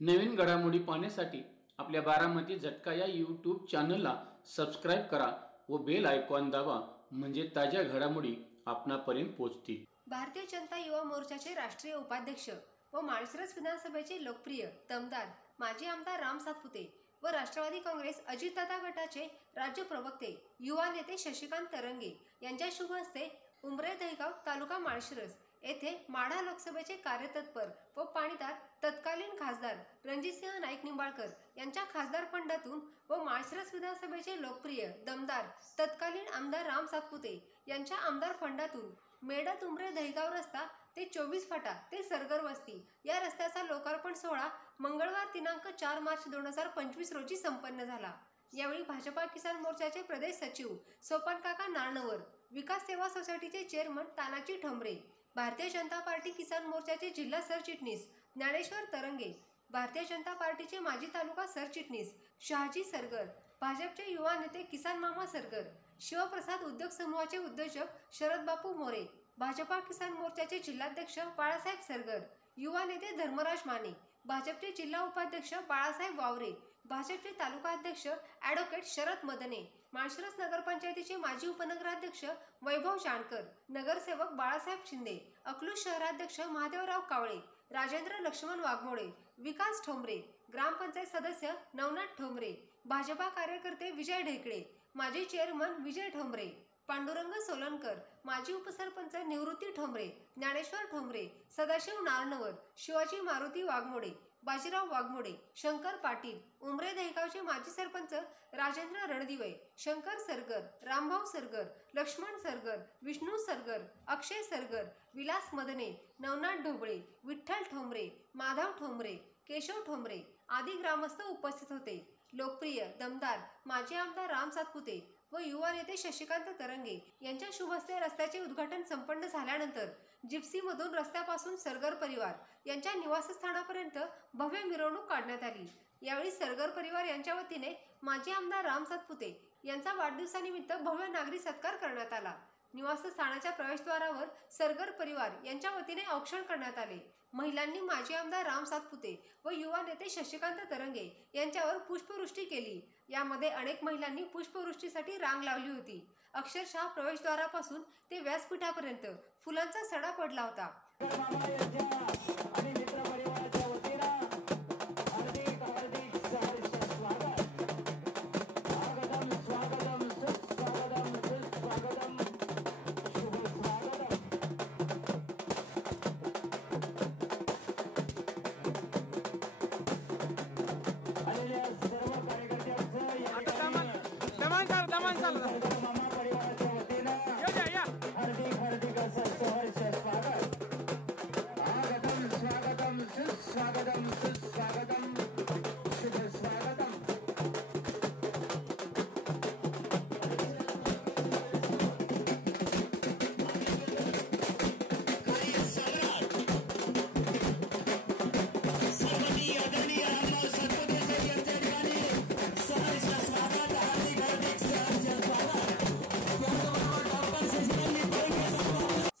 नवीन घडामोडी पाहण्यासाठी आपल्या बारामती झटका या यूट्यूब चॅनलला सबस्क्राईब करा व बेल आयकॉन दाबा, म्हणजे ताज्या घडामोडी आपणापर्यंत पोहोचतील। भारतीय जनता युवा मोर्चाचे राष्ट्रीय उपाध्यक्ष व माळशिरस विधानसभेचे लोकप्रिय दमदार माजी आमदार राम सातपुते व राष्ट्रवादी काँग्रेस अजितदादा गटाचे राज्य प्रवक्ते युवा नेते शशिकांत तरंगे यांच्या शुभ हस्ते उमरे दहिगाव तालुका माळशिरस येथे माढा लोकसभेचे कार्यतत्पर व पाणीदार तत्कालीन खासदार रणजितसिंह नाईक निंबाळकर यांच्या खासदार फंडातून व माळशिरस विधानसभेचे लोकप्रिय दमदार तत्कालीन आमदार राम सातपुते यांच्या आमदार फंडातून मेडत उमरे दहिगाव रस्ता ते 24 फाटा ते सरगर वस्ती या रस्त्याचा लोकार्पण सोहळा मंगळवार दिनांक 4 मार्च 2025 रोजी संपन्न झाला। यावेळी भाजपा किसान मोर्चाचे प्रदेश सचिव सोपानकाका नारनवर, विकास सेवा सोसायटीचे चेअरमन तानाजी ठोंबरे, भारतीय जनता पार्टी किसान मोर्चाचे जिल्हा सरचिटणीस ज्ञानेश्वर तरंगे, भारतीय जनता पार्टीचे माजी तालुका सरचिटणीस शहाजी सरगर, भाजपचे युवा नेते किसान मामा सरगर, शिवप्रसाद उद्योग समूहाचे उद्योजक शरद बापू मोरे, भाजपा किसान मोर्चाचे जिल्हाध्यक्ष बाळासाहेब सरगर, युवा नेते धर्मराज माने, भाजपचे जिल्हा उपाध्यक्ष बाळासाहेब वावरे, भाजपचे तालुका अध्यक्ष ॲडव्होकेट शरद मदने, माळशिरस नगरपंचायतीचे माजी उपनगराध्यक्ष वैभव जानकर, नगरसेवक बाळासाहेब शिंदे, अकलूज शहराध्यक्ष महादेवराव कावळे, राजेंद्र लक्ष्मण वाघमोडे, विकास ठोंबरे, ग्रामपंचायत सदस्य नवनाथ ठोंबरे, भाजपा कार्यकर्ते विजय ढेकळे, माजी चेअरमन विजय ठोंबरे, पांडुरंग सोलनकर, माजी उपसरपंच निवृत्ती ठोंबरे, ज्ञानेश्वर ठोंबरे, सदाशिव नारनवर, शिवाजी मारुती वाघमोडे, बाजीराव वाघमोडे, शंकर पाटील, उमरे दहिगावचे माजी सरपंच राजेंद्र रणदिवे, शंकर सरगर, रामभाऊ सरगर, लक्ष्मण सरगर, विष्णू सरगर, अक्षय सरगर, विलास मदने, नवनाथ ढोबळे, विठ्ठल ठोंबरे, माधव ठोंबरे, केशव ठोंबरे आदी ग्रामस्थ उपस्थित होते। लोकप्रिय दमदार माजी आमदार राम सातपुते व युवा नेते शशिकांत तरंगे यांच्या शुभ हस्ते रस्त्याचे उद्घाटन संपन्न झाल्यानंतर जिप्सीमधून रस्त्यापासून सरगर परिवार यांच्या निवासस्थानापर्यंत भव्य मिरवणूक काढण्यात आली। यावेळी सरगर परिवार यांच्या वतीने माजी आमदार राम सातपुते यांचा वाढदिवसानिमित्त भव्य नागरी सत्कार करण्यात आला। निवासस्थानाच्या प्रवेशद्वारावर सरगर परिवार यांच्या वतीने औक्षण करण्यात आले। महिलांनी माजी आमदार राम सातपुते व युवा नेते शशिकांत तरंगे यांच्यावर पुष्पवृष्टी केली। यामध्ये अनेक महिलांनी पुष्पवृष्टीसाठी रांग लावली होती। अक्षरशः प्रवेशद्वारापासून ते व्यासपीठापर्यंत फुलांचा सडा पडला होता।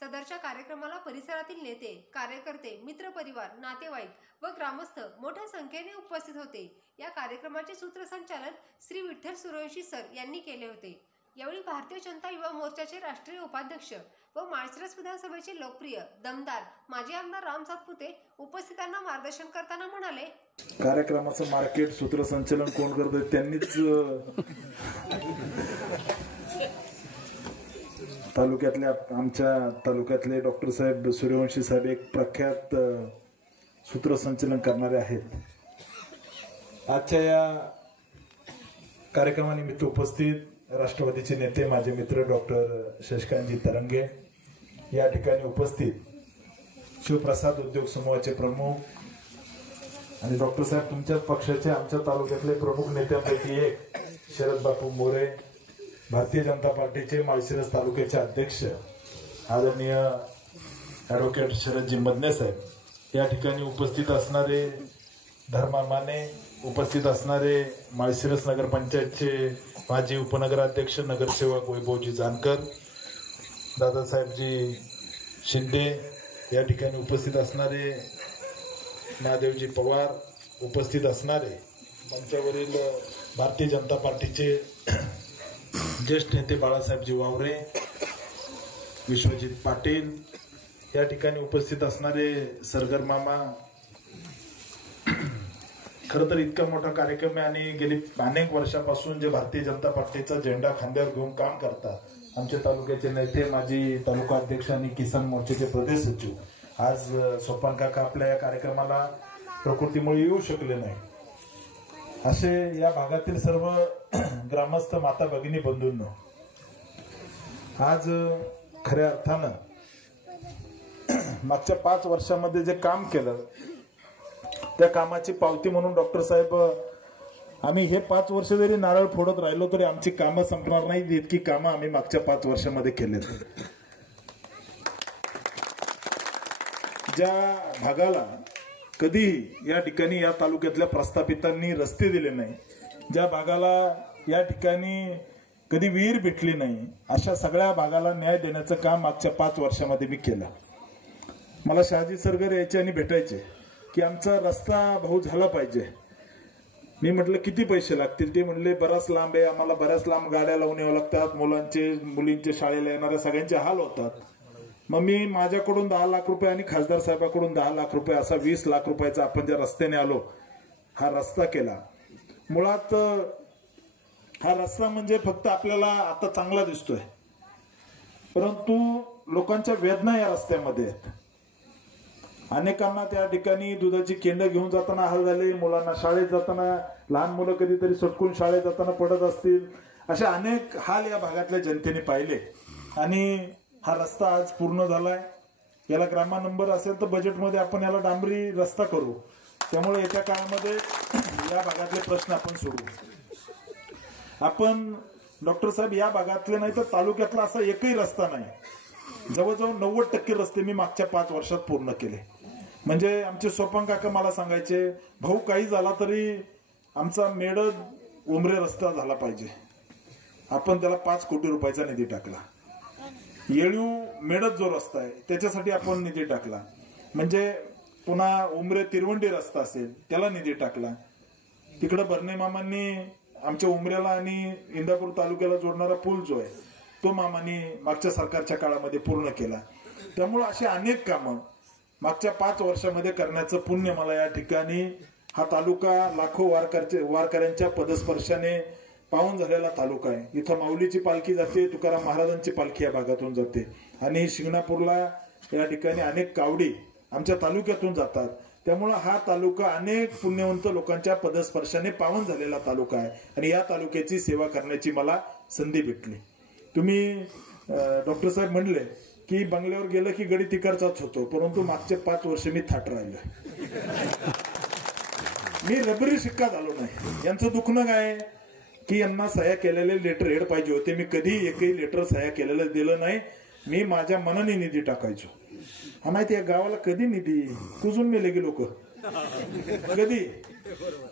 सदरच्या कार्यक्रमाला परिसरातील नेते, कार्यकर्ते, मित्रपरिवार, नातेवाईक व ग्रामस्थ मोठ्या संख्येने उपस्थित होते। या कार्यक्रमाचे सूत्रसंचालन श्री विठ्ठल सूर्यवंशी सर यांनी केले होते। यावेळी भारतीय जनता युवा मोर्चाचे राष्ट्रीय उपाध्यक्ष व माळशिरस विधानसभेचे लोकप्रिय दमदार माजी आमदार राम सातपुते उपस्थितांना मार्गदर्शन करताना म्हणाले, कार्यक्रमाचं मार्केट सूत्रसंचालन कोण करतोय त्यांनीच आमच्या तालुक्यातले डॉक्टर साहेब सूर्यवंशी साहेब एक प्रख्यात सूत्रसंचालन करणारे आहेत। आजच्या या कार्यक्रमानिमित्त उपस्थित राष्ट्रवादीचे नेते माझे मित्र डॉक्टर शशिकांतजी तरंगे या ठिकाणी उपस्थित, शिवप्रसाद उद्योग समूहाचे प्रमुख आणि डॉक्टर साहेब तुमच्याच पक्षाचे आमच्या तालुक्यातले प्रमुख नेत्यांपैकी एक शरद बापू मोरे, भारतीय जनता पार्टीचे माळशिरस तालुक्याचे अध्यक्ष आदरणीय ॲडव्होकेट शरदजी मदने साहेब, या ठिकाणी उपस्थित असणारे धर्मा माने, उपस्थित असणारे माळशिरस नगरपंचायतचे माजी उपनगराध्यक्ष नगरसेवक वैभवजी जानकर, दादासाहेबजी शिंदे, या ठिकाणी उपस्थित असणारे महादेवजी पवार, उपस्थित असणारे मंचावरील भारतीय जनता पार्टीचे ज्येष्ठ नेते बाळासाहेबजी वावरे, विश्वजित पाटील, या ठिकाणी उपस्थित असणारे सरगर मामा, खरं तर इतका मोठा कार्यक्रम आहे आणि गेली अनेक वर्षापासून जे भारतीय जनता पार्टीचा झेंडा खांद्यावर घेऊन काम करतात आमच्या तालुक्याचे नेते, माजी तालुका अध्यक्ष आणि किसान मोर्चाचे प्रदेश सचिव, आज सोपान काका आपल्या या कार्यक्रमाला प्रकृतीमुळे येऊ शकले नाही. असे या भागातील सर्व ग्रामस्थ माता भगिनी बंधूंनो, आज खऱ्या अर्थानं मागच्या 5 वर्षामध्ये जे काम केलं त्या कामाची पावती म्हणून डॉक्टर साहेब, आम्ही हे 5 वर्ष जरी नारळ फोडत राहिलो तरी आमची कामं संपणार नाही, इतकी कामं आम्ही मागच्या 5 वर्षामध्ये केलेत. ज्या भागाला कधीही या ठिकाणी या तालुक्यातल्या प्रस्थापितांनी रस्ते दिले नाही, ज्या भागाला या ठिकाणी कधी विहीर भेटली नाही, अशा सगळ्या भागाला न्याय देण्याचं काम मागच्या 5 वर्षामध्ये मी केलं. मला शहाजी सरगर यायचे आणि भेटायचे की आमचा रस्ता भाऊ झाला पाहिजे. मी म्हटलं किती पैसे लागतील? ते म्हणले बराच लांब आहे, आम्हाला बऱ्याच लांब गाड्या लावून यावं लागतात, मुलींचे शाळेला येणाऱ्या सगळ्यांचे हाल होतात. मग मी माझ्याकडून 10 लाख रुपये आणि खासदार साहेबाकडून 10 लाख रुपये असा 20 लाख रुपयाचा आपण ज्या रस्त्याने आलो हा रस्ता केला. मुळात हा रस्ता म्हणजे फक्त आपल्याला आता चांगला दिसतोय, परंतु लोकांच्या वेदना या रस्त्यामध्ये आहेत. अनेकांना त्या ठिकाणी दुधाची केंद्र घेऊन जाताना हाल झाले, मुलांना शाळेत जाताना, लहान मुलं कधीतरी सटकून शाळेत जाताना पडत असतील, असे अनेक हाल या भागातल्या जनतेने पाहिले. आणि हा रस्ता आज पूर्ण झालाय. याला ग्रामा नंबर असेल तर बजेटमध्ये आपण याला डांबरी रस्ता करू. त्यामुळे येत्या काळामध्ये या भागातले प्रश्न आपण सोडवू. आपण डॉक्टर साहेब या भागातले नाही तर तालुक्यातला असा एकही रस्ता नाही, जवळजवळ 90% रस्ते मी मागच्या 5 वर्षात पूर्ण केले. म्हणजे आमचे सोपान काका मला सांगायचे, भाऊ काही झाला तरी आमचा मेडद उमरे रस्ता झाला पाहिजे. आपण त्याला 5 कोटी रुपयाचा निधी टाकला. येळू मेडद जो रस्ता आहे त्याच्यासाठी आपण निधी टाकला. म्हणजे पुन्हा उमरे तिरवंडी रस्ता असेल त्याला निधी टाकला. तिकडं बर्ने मामांनी आमच्या उमऱ्याला आणि इंदापूर तालुक्याला जोडणारा पूल जो आहे तो मामांनी मागच्या सरकारच्या काळामध्ये पूर्ण केला. त्यामुळे अशी अनेक कामं मागच्या 5 वर्षामध्ये करण्याचं पुण्य मला या ठिकाणी, हा तालुका लाखो वारकऱ्यांच्या पदस्पर्शाने पावन झालेला तालुका आहे. इथं माऊलीची पालखी जाते, तुकाराम महाराजांची पालखी या भागातून जाते आणि शिंगणापूरला या ठिकाणी अनेक कावडी आमच्या तालुक्यातून जातात. त्यामुळे हा तालुका अनेक पुण्यवंत लोकांच्या पदस्पर्शाने पावन झालेला तालुका आहे आणि या तालुक्याची सेवा करण्याची मला संधी भेटली. तुम्ही डॉक्टर साहेब म्हणले की बंगल्यावर गेलं की गडी तिकडचाच होतो, परंतु मागचे 5 वर्ष मी थाट राहिलो. मी रबरी शिक्का झालो नाही. यांचं दुखणं काय की यांना सह्या केलेले लेटर हेड पाहिजे होते. मी कधी एकही लेटर सह्या केलेलं दिलं नाही. मी माझ्या मनाने निधी टाकायचो. हा माहिती आहे गावाला कधी निधी कुजून मेले की लोक,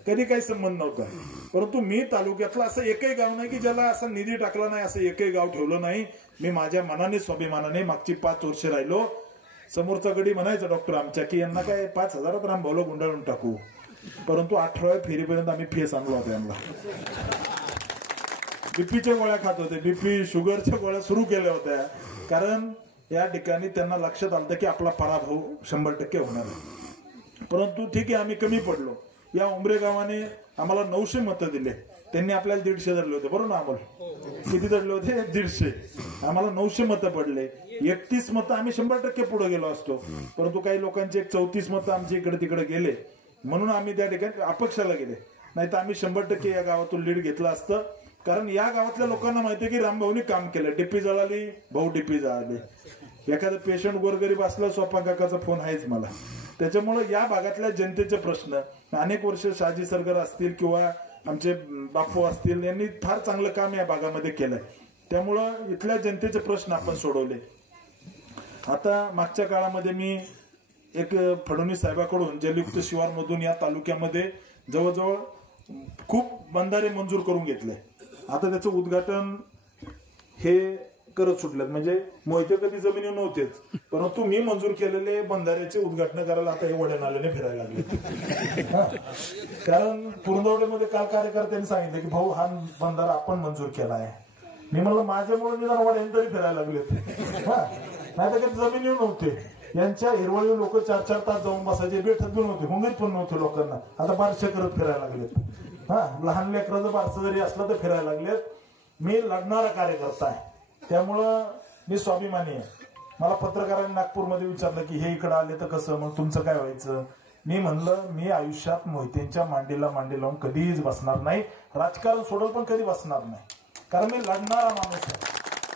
कधी काही संबंध नव्हता. परंतु मी तालुक्यातला असं एकही गाव नाही की ज्याला असा निधी टाकला नाही, असं एकही गाव ठेवलं नाही. मी माझ्या मनाने स्वाभिमानाने मागची 5 वर्ष राहिलो. समोरचा गडी म्हणायचा डॉक्टर आमच्या की यांना काय 5,000 राम भाऊला गुंडाळून टाकू, परंतु 18व्या फेरीपर्यंत आम्ही फेस आणलो होता. यांना बीपीच्या गोळ्या खात होते, बीपी शुगरच्या गोळ्या सुरू केल्या होत्या, कारण या ठिकाणी त्यांना लक्षात आलं की आपला पराभव 100% होणार आहे. परंतु ठीक आहे, आम्ही कमी पडलो. या उमरे गावाने आम्हाला 900 मतं दिले, त्यांनी आपल्याला 150 धरले होते, बरोबर ना? आम्हाला किती धरले होते? 150. आम्हाला 900 मतं पडले. 31 मतं आम्ही 100% पुढे गेलो असतो, परंतु काही लोकांचे 34 मतं आमच्या इकडे तिकडे गेले, म्हणून आम्ही त्या ठिकाणी अपक्षाला गेले. नाही तर आम्ही 100% या गावातून लीड घेतलं असतं. कारण या गावातल्या लोकांना माहितीये की रामभाऊनी काम केलं. डिपी जळाली, भाऊ डिपी जळाले. एखादं पेशंट गोरगरीब असलं, सोपा काकाचा फोन आहेच मला. त्याच्यामुळे या भागातल्या जनतेचे प्रश्न अनेक वर्ष शहाजी सरगर असतील किंवा आमचे बापू असतील, यांनी फार चांगलं काम या भागामध्ये केलंय. त्यामुळं इथल्या जनतेचे प्रश्न आपण सोडवले. आता मागच्या काळामध्ये मी एक फडणवीस साहेबांकडून जलयुक्त शिवारमधून या तालुक्यामध्ये जवळजवळ खूप बंधारे मंजूर करून घेतले. आता त्याचं उद्घाटन हे करत सुटल्यात. म्हणजे मोहिते कधी जमिनी नव्हतेच, परंतु मी मंजूर केलेले बंधाऱ्याचे उद्घाटन करायला आता हे वड्या नाल्याने फिरायला लागले. कारण पुरंदरमध्ये काल कार्यकर्त्यांनी सांगितलं की भाऊ हा बंधारा आपण मंजूर केला आहे. मी म्हणलं माझ्यामुळे निदान वड्याने तरी फिरायला लागलेत. नाही तर काही जमिनी नव्हते. यांच्या हिरवळी लोक 4-4 तास जाऊन बसायचे, भेटत पण नव्हते, हुंगीत पण नव्हते लोकांना. आता बारशे करत फिरायला लागलेत. लहान लेकराचं बारसं जरी असलं तर फिरायला लागलेत. मी लढणारा कार्यकर्ता आहे, त्यामुळं मी स्वाभिमानी आहे. मला पत्रकारांनी नागपूरमध्ये विचारलं की हे इकडे आले तर कसं, मग तुमचं काय व्हायचं. मी म्हणलं मी आयुष्यात मोहितेंच्या मांडीला मांडी लावून कधीच बसणार नाही, राजकारण सोडून पण कधी बसणार नाही, कारण मी लढणारा माणूस आहे.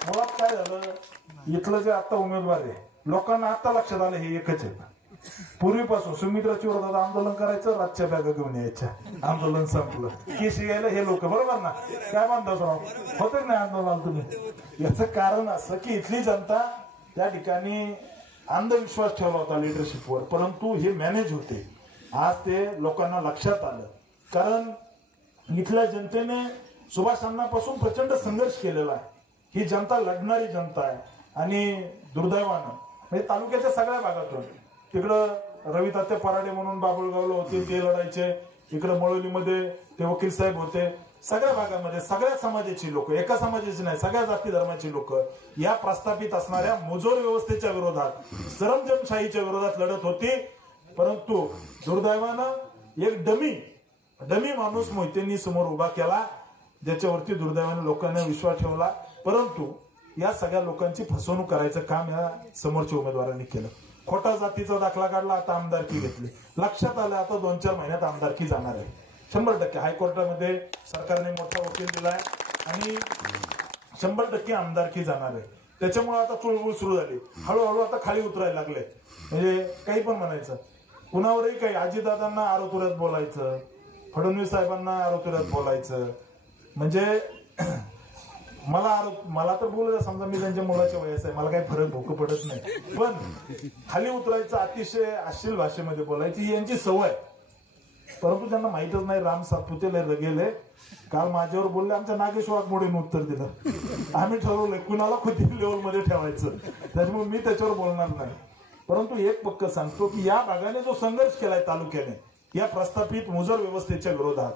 मुळात काय झालं, इथलं जे आता उमेदवार आहे लोकांना आता लक्षात आलं हे एकच आहे. पूर्वीपासून सुमित्राच्या विरोधात आंदोलन करायचं, रातच्या बॅगा घेऊन यायच्या, आंदोलन संपलं केस यायला हे लोक, बरोबर ना. काय म्हणतात राव, होते नाही आंदोलन तुम्ही. याचं कारण असं की इथली जनता त्या ठिकाणी अंधविश्वास ठेवला होता लिडरशिपवर, परंतु हे मॅनेज होते. आज ते लोकांना लक्षात आलं, कारण इथल्या जनतेने सुभाषांनापासून प्रचंड संघर्ष केलेला आहे. ही जनता लढणारी जनता आहे. आणि दुर्दैवानं म्हणजे तालुक्याच्या सगळ्या भागातून, तिकडं रवी तात्या पराडे म्हणून बाबुळगावला होते ते लढायचे, इकडं मळवलीमध्ये ते वकील साहेब होते. सगळ्या भागामध्ये सगळ्या समाजाची लोक, एका समाजाची नाही सगळ्या जाती धर्माची लोक या प्रस्थापित असणाऱ्या मुजोर व्यवस्थेच्या विरोधात, सरंजामशाहीच्या विरोधात लढत होती. परंतु दुर्दैवानं एक डमी माणूस मोहितेंनी समोर उभा केला, ज्याच्यावरती दुर्दैवाने लोकांनी विश्वास ठेवला. परंतु या सगळ्या लोकांची फसवणूक करायचं काम या समोरच्या उमेदवारांनी केलं. खोटा जातीचा दाखला काढला, आता आमदारकी घेतली. लक्षात आलं आता 2-4 महिन्यात आमदारकी जाणार आहे 100%. हायकोर्टामध्ये सरकारने मोठा वकील दिलाय आणि 100% आमदारकी जाणार आहे. त्याच्यामुळे आता चुळबुळ सुरू झाली, हळूहळू आता खाली उतरायला लागले. म्हणजे काही पण म्हणायचं, कुणावरही काही, अजितदादांना आरोतुऱ्यात बोलायचं, फडणवीस साहेबांना आरोतुऱ्यात बोलायचं. म्हणजे मला तर बोलू द्या, समजा मी त्यांच्या मुलाच्या वयाचं आहे, मला काही फरक भोकं पडत नाही, पण खाली उतरायचं, अतिशय अश्लील भाषेमध्ये बोलायची ही यांची सवय. परंतु त्यांना माहितच नाही राम सातपुते गेले. काल माझ्यावर बोलले, आमच्या नागेश वाघमोडेने उत्तर दिलं. आम्ही ठरवलंय कुणाला किती लेवलमध्ये ठेवायचं, त्याच्यामुळे मी त्याच्यावर बोलणार नाही. परंतु एक पक्क सांगतो की या भागाने जो संघर्ष केलाय तालुक्याने या प्रस्थापित मुजोर व्यवस्थेच्या विरोधात,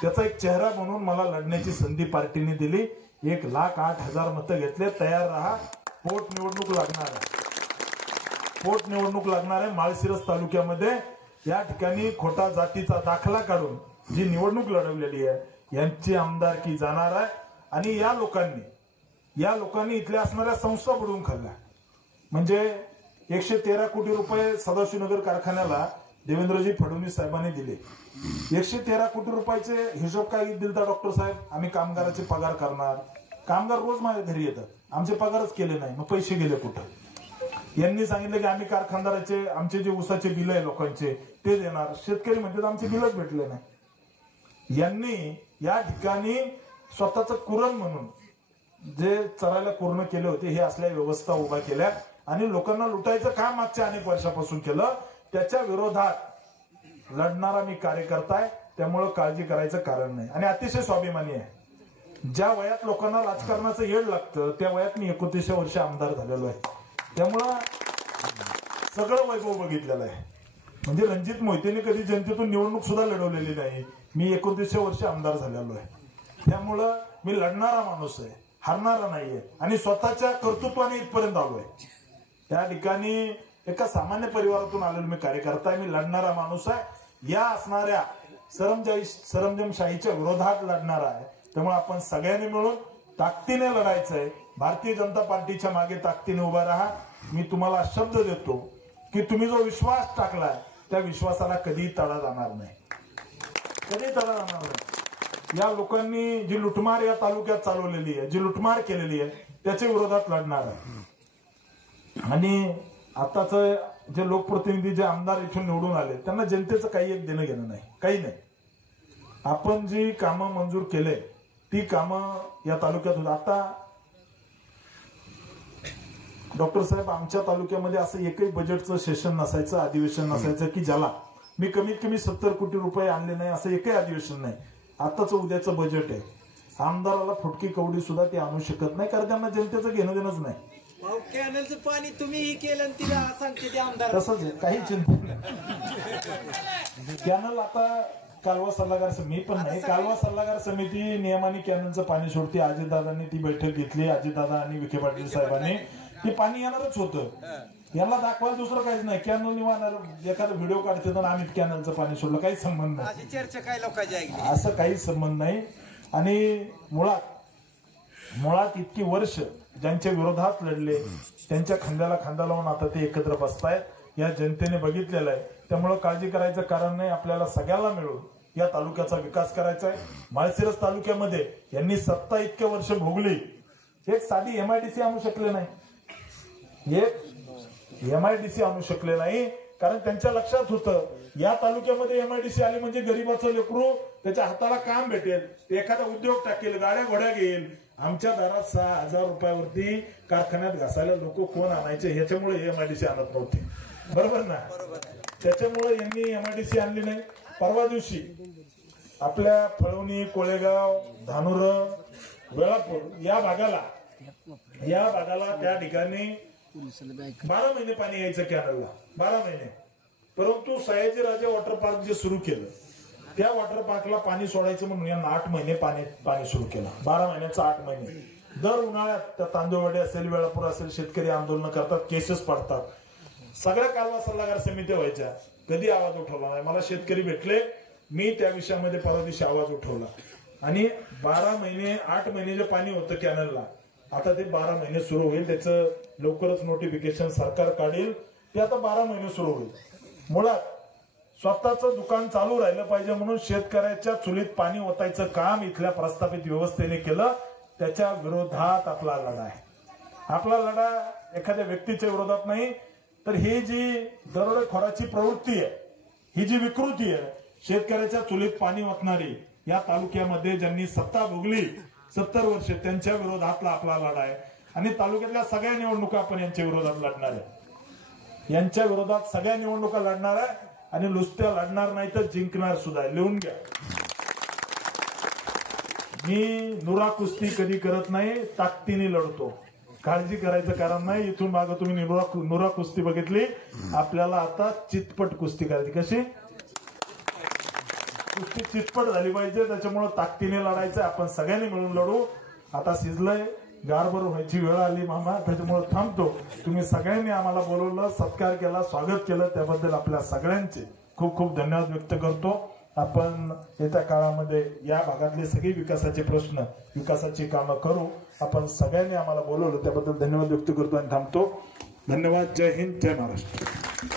त्याचा एक चेहरा म्हणून मला लढण्याची संधी पार्टीने दिली. 1,08,000 मतं घेतले. तयार राहा, पोटनिवडणूक लागणार आहे माळशिरस तालुक्यामध्ये. या ठिकाणी खोटा जातीचा दाखला काढून जी निवडणूक लढवलेली आहे यांची आमदारकी जाणार आहे. आणि या लोकांनी इथल्या असणाऱ्या संस्था बुडवून खाल्ल्या. म्हणजे 113 कोटी रुपये सदाशिवनगर कारखान्याला देवेंद्रजी फडणवीस साहेबांनी दिले. 113 कोटी रुपयाचे हिशोब काय दिलता डॉक्टर साहेब, आम्ही कामगाराचे पगार करणार. कामगार रोज माझ्या घरी येतात, आमचे पगारच केले नाही, मग पैसे गेले कुठं. यांनी सांगितलं की आम्ही कारखानदाराचे आमचे जे ऊसाचे बिल आहे लोकांचे ते देणार. शेतकरी म्हणतात आमचे बिलच भेटले नाही. यांनी या ठिकाणी स्वतःच कुरण म्हणून जे चरायला पूर्ण केले होते हे असल्या व्यवस्था उभा केल्या आणि लोकांना लुटायचं काम मागच्या अनेक वर्षापासून केलं. त्याच्या विरोधात लढणारा मी कार्यकर्ता आहे, त्यामुळे काळजी करायचं कारण नाही. आणि अतिशय स्वाभिमानी आहे. ज्या वयात लोकांना राजकारणाचं येड लागतं त्या वयात मी 29 वर्ष आमदार झालेलो आहे. त्यामुळं सगळं वैभव बघितलेलं आहे. म्हणजे रणजित मोहितेने कधी जनतेतून निवडणूक सुद्धा लढवलेली नाही. मी 29 वर्ष आमदार झालेलो आहे. त्यामुळं मी लढणारा माणूस आहे, हारणारा नाहीये आणि स्वतःच्या कर्तृत्वाने इथपर्यंत आलोय. त्या ठिकाणी एका सामान्य परिवारातून आलेलो मी कार्यकर्ता आहे. मी लढणारा माणूस आहे. या असणाऱ्या सरंजामशाहीच्या विरोधात लढणारा आहे. त्यामुळे आपण सगळ्यांनी मिळून ताकदीने लढायचंय. भारतीय जनता पार्टीच्या मागे ताकदीने उभा राहा. मी तुम्हाला शब्द देतो की तुम्ही जो विश्वास टाकलाय त्या विश्वासाला कधी तडा जाणार नाही, कधी तडा जाणार नाही. या लोकांनी जी लुटमार या तालुक्यात चालवलेली आहे, जी लुटमार केलेली आहे त्याच्या विरोधात लढणार आहे. आणि आताच जे लोकप्रतिनिधी जे आमदार इथून निवडून आले त्यांना जनतेचं काही एक देणं घेणं नाही, काही नाही. आपण जी कामं मंजूर केले ती कामं या तालुक्यात होत. आता डॉक्टर साहेब आमच्या तालुक्यामध्ये असं एकही बजेटचं सेशन नसायचं, अधिवेशन नसायचं की ज्याला मी कमीत कमी 70 कोटी रुपये आणले नाही असं एकही अधिवेशन नाही. आताच उद्याचं बजेट आहे. आमदाराला फुटकी कवडी सुद्धा ते आणू शकत नाही, कारण त्यांना जनतेचं घेणं देणंच नाही. कॅनलचं पाणी तुम्ही केलं आणि तिला सांगते ते आमदार. तसंच आहे, काही चिंता नाही. कॅनल आता कालवा सल्लागार मी पण नाही, कालवा सल्लागार समिती नियमाने कॅनलचं पाणी सोडते. अजितदादांनी ती बैठक घेतली, अजितदादा आणि विखे पाटील साहेबांनी. ते पाणी येणारच होतं, याला दाखवायला दुसरं काहीच नाही. कॅनल निवाणार एखादा व्हिडिओ काढते तर आम्ही कॅनलचं पाणी सोडलं, काही संबंध नाही. चर्चा काय लोकांची असं काही संबंध नाही. आणि मुळात इतकी वर्ष ज्यांच्या विरोधात लढले त्यांच्या खांद्याला खांदा लावून आता ते एकत्र बसतायत, या जनतेने बघितलेलं आहे. त्यामुळे काळजी करायचं कारण नाही. आपल्याला सगळ्यांना मिळून या तालुक्याचा विकास करायचा आहे. माळशिरस तालुक्यामध्ये यांनी सत्ता इतके वर्ष भोगली, एक साधी MIDC आणू शकले नाही, एक MIDC आणू शकले नाही. कारण त्यांच्या लक्षात होतं या तालुक्यामध्ये MIDC आली म्हणजे गरीबाचं लेकरू त्याच्या हाताला काम भेटेल, एखादा उद्योग टाकेल, गाड्या घोड्या घेईल. आमच्या दारात 6,000 रुपयावरती कारखान्यात घासायला लोक कोण आणायचे, ह्याच्यामुळे MIDC आणत नव्हते, बरोबर ना. त्याच्यामुळे यांनी MIDC आणली नाही. परवा दिवशी आपल्या फळवणी, कोळेगाव, धानुर, वेळापूर या भागाला त्या ठिकाणी 12 महिने पाणी यायचं कॅनलला, 12 महिने. परंतु सयाजीराजे वॉटर पार्क जे सुरू केलं त्या वॉटर पार्कला पाणी सोडायचं म्हणून यांना 8 महिने पाणी सुरू केलं. 12 महिन्याचं 8 महिने. दर उन्हाळ्यात त्या तांदूळवाडी असेल, वेळापूर असेल, शेतकरी आंदोलन करतात, केसेस पडतात. सगळ्या कालवा सल्लागार समित्या व्हायच्या, कधी आवाज उठवला नाही. मला शेतकरी भेटले, मी त्या विषयामध्ये परवा दिवशी आवाज उठवला. आणि 12 महिने 8 महिने जे पाणी होतं कॅनलला, आता ते 12 महिने सुरू होईल. त्याचं लवकरच नोटिफिकेशन सरकार काढेल, ते आता 12 महिने सुरू होईल. मुळात स्वतःचं दुकान चालू राहिलं पाहिजे म्हणून शेतकऱ्याच्या चुलीत पाणी ओतायचं काम इथल्या प्रस्थापित व्यवस्थेने केलं. त्याच्या विरोधात आपला लढा आहे. आपला लढा एखाद्या व्यक्तीच्या विरोधात नाही, तर ही जी दरोडेखोराची प्रवृत्ती आहे, ही जी विकृती आहे, शेतकऱ्याच्या चुलीत पाणी ओतणारी या तालुक्यामध्ये ज्यांनी सत्ता भोगली 70 वर्ष, त्यांच्या विरोधातला आपला लढा आहे. आणि तालुक्यातल्या सगळ्या निवडणुका आपण यांच्या विरोधात लढणार आहे, यांच्या विरोधात सगळ्या निवडणुका लढणार आहे. आणि नुसत्या लढणार नाही तर जिंकणार सुद्धा. लिहून घ्या, मी नुरा कुस्ती कधी करत नाही, ताकदीने लढतो. काळजी करायचं कारण नाही. इथून मागं तुम्ही नुरा कुस्ती बघितली, आपल्याला आता चितपट कुस्ती करायची. कशी कुस्ती चितपट झाली पाहिजे, त्याच्यामुळे ताकदीने लढायचं. आपण सगळ्यांनी मिळून लढू. आता शिजलंय, गारबर व्हायची वेळ आली मामा, त्याच्यामुळे थांबतो. तुम्ही सगळ्यांनी आम्हाला बोलवलं, सत्कार केला, स्वागत केलं, त्याबद्दल आपल्या सगळ्यांचे खूप खूप धन्यवाद व्यक्त करतो. आपण येत्या काळामध्ये या भागातले सगळे विकासाचे प्रश्न, विकासाची कामं करू. आपण सगळ्यांनी आम्हाला बोलवलं त्याबद्दल धन्यवाद व्यक्त करतो आणि थांबतो. धन्यवाद. जय हिंद, जय महाराष्ट्र.